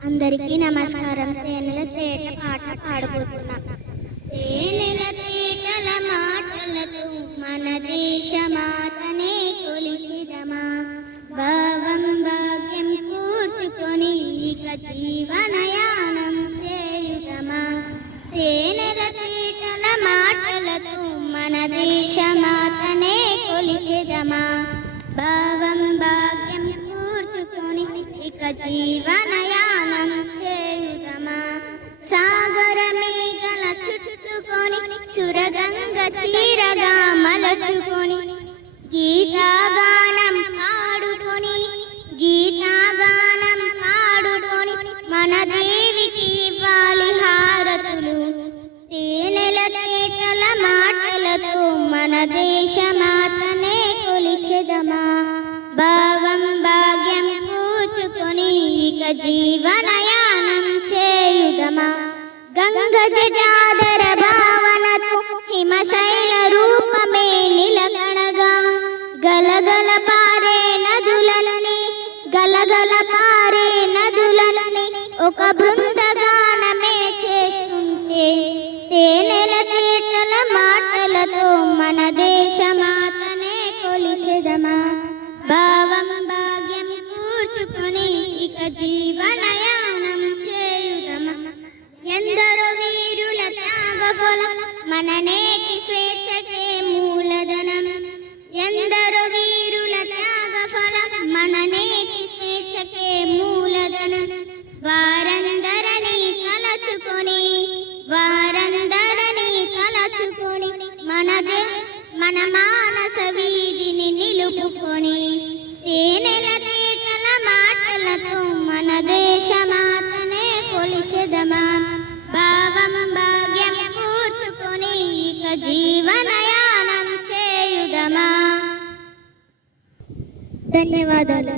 అందరికీ నమస్కారం. తేనెల తేట పాట పాడబోతున్నా. తేనెల తేటల మాటలతో మన దేశమాతనే కొలిచిదమా, భావం భాగ్యం కూర్చుకొని ఇక జీవనయానం చేయుదమా. తేనెల తేటల మాటలతో మన దేశమాతనే కొలిచిదమా, భావం భాగ్యం కూర్చుకొని ఇక జీవనయానం చేయుదమా. సాగర మేఘల చుట్టుకొని సురగంగ చీరగా మలచుకొని గీతాగానం పాడుకొని మన దేవికి ఇవ్వాలి హారతులు. తేనెల తేటల మాటలతో మన దేశమాతనే కొలిచెదమా, భావం భాగ్యం కూర్చుకొని ఇక జీవనయానం చేయుదమా. గంగ జటాధర భావనతో హిమశైల రూపమే నిలకడగా గలగల పారే నదులని ఒక బృందగానమే చేస్తుంటే, తేనెల తేటల మాటలతో మన దేశమాతనే కొలిచెదమా, భావం భాగ్యం కూర్చుకొని ఇక జీవనయానం చేయుదమా. ఎందరో వీరుల త్యాగఫలం మన నేటి స్వేచ్ఛకే మూలధనం. ఎందరో వీరుల త్యాగఫలం మన నేటి స్వేచ్ఛకే మూలధనం. వారందరినీ తలచుకొని మన మానస వీధిని నిలుపుకొని, తేనెల తేటల మాటలతో మన దేశమాతనే కొలిచెదమా, భావం భాగ్యం కూర్చుకొని ఇక జీవనయానం చేయుదమా. ధన్యవాదాలు.